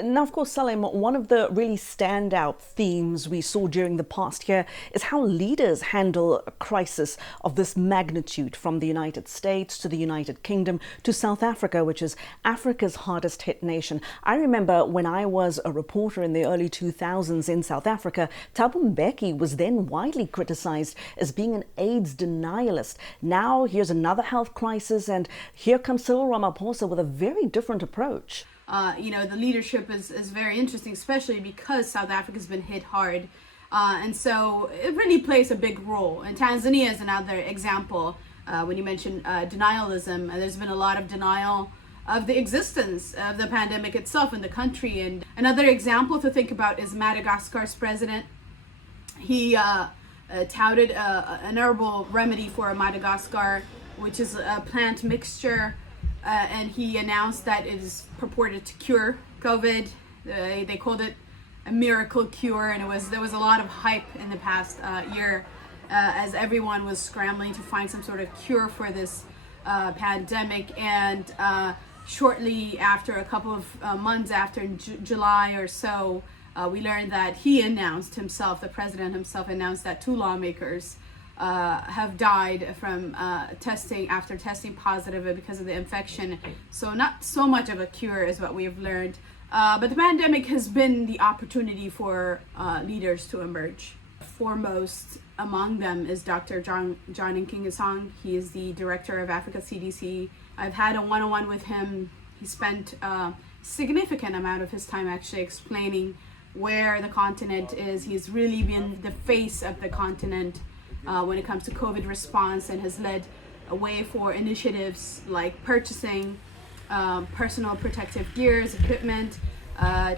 Now, of course, Salem, one of the really standout themes we saw during the past year is how leaders handle a crisis of this magnitude, from the United States to the United Kingdom to South Africa, which is Africa's hardest hit nation. I remember when I was a reporter in the early 2000s in South Africa, Thabo Mbeki was then widely criticized as being an AIDS denialist. Now, here's another health crisis, and here comes Cyril Ramaphosa with a very different approach. The leadership is very interesting, especially because South Africa's been hit hard. And so it really plays a big role. And Tanzania is another example. When you mention denialism, there's been a lot of denial of the existence of the pandemic itself in the country. And another example to think about is Madagascar's president. He touted an herbal remedy for Madagascar, which is a plant mixture. And he announced that it is purported to cure COVID. They called it a miracle cure, and there was a lot of hype in the past year as everyone was scrambling to find some sort of cure for this pandemic. And shortly after, a couple of months after, in July or so, we learned that he announced himself, the president himself announced that two lawmakers have died from testing positive because of the infection. So not so much of a cure is what we have learned. But the pandemic has been the opportunity for leaders to emerge. Foremost among them is Dr. John Nkingasong. He is the director of Africa CDC. I've had a one-on-one with him. He spent a significant amount of his time actually explaining where the continent is. He's really been the face of the continent when it comes to COVID response, and has led a way for initiatives like purchasing personal protective gears, equipment,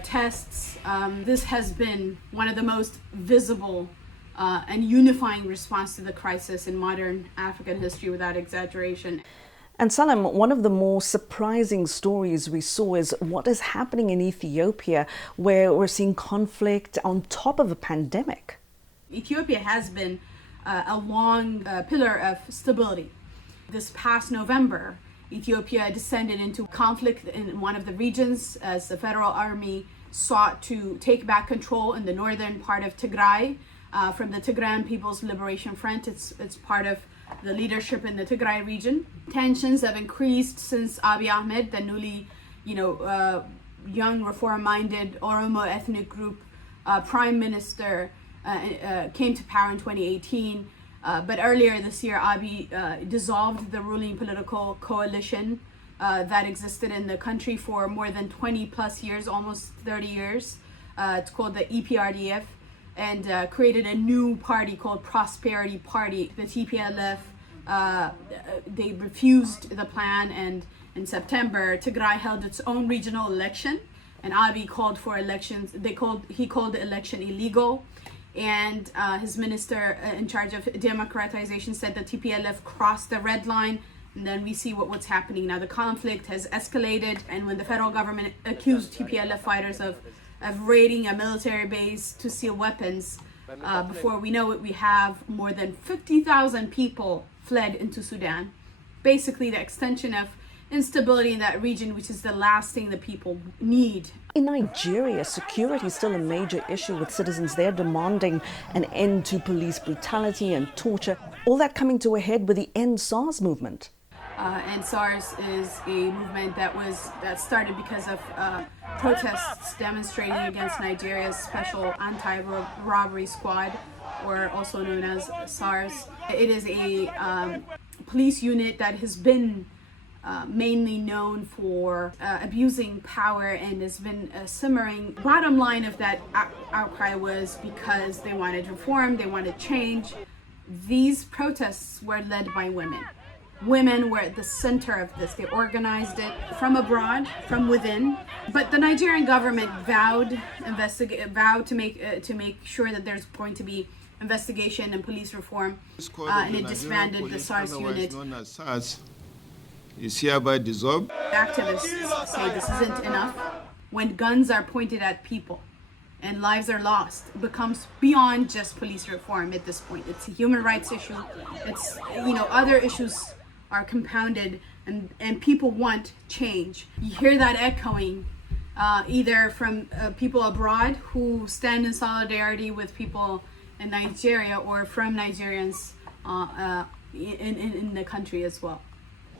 tests. This has been one of the most visible and unifying response to the crisis in modern African history, without exaggeration. And Salem, one of the more surprising stories we saw is what is happening in Ethiopia, where we're seeing conflict on top of a pandemic. Ethiopia has been a long pillar of stability. This past November, Ethiopia descended into conflict in one of the regions as the federal army sought to take back control in the northern part of Tigray from the Tigrayan People's Liberation Front. It's part of the leadership in the Tigray region. Tensions have increased since Abiy Ahmed, the newly, young reform-minded Oromo ethnic group prime minister, came to power in 2018, but earlier this year Abiy dissolved the ruling political coalition that existed in the country for more than 20 plus years, almost 30 years. It's called the EPRDF, and created a new party called Prosperity Party. The TPLF, they refused the plan, and in September Tigray held its own regional election, and Abiy called for elections. He called the election illegal. And his minister in charge of democratization said that TPLF crossed the red line. And then we see what's happening now. The conflict has escalated, and when the federal government accused TPLF fighters of raiding a military base to steal weapons, before we know it, we have more than 50,000 people fled into Sudan. Basically, the extension of instability in that region, which is the last thing the people need. In Nigeria, security is still a major issue, with citizens there demanding an end to police brutality and torture. All that coming to a head with the End SARS movement. End SARS is a movement that started because of protests demonstrating against Nigeria's Special Anti-Robbery Squad, or also known as SARS. It is a police unit that has been mainly known for abusing power, and has been simmering. Bottom line of that outcry was because they wanted reform, they wanted change. These protests were led by women. Women were at the center of this. They organized it from abroad, from within. But the Nigerian government vowed to make sure that there's going to be investigation and police reform, and it disbanded the SARS unit. Is hereby dissolved. Activists say this isn't enough. When guns are pointed at people and lives are lost, it becomes beyond just police reform at this point. It's a human rights issue. It's, other issues are compounded, and people want change. You hear that echoing either from people abroad who stand in solidarity with people in Nigeria, or from Nigerians in the country as well.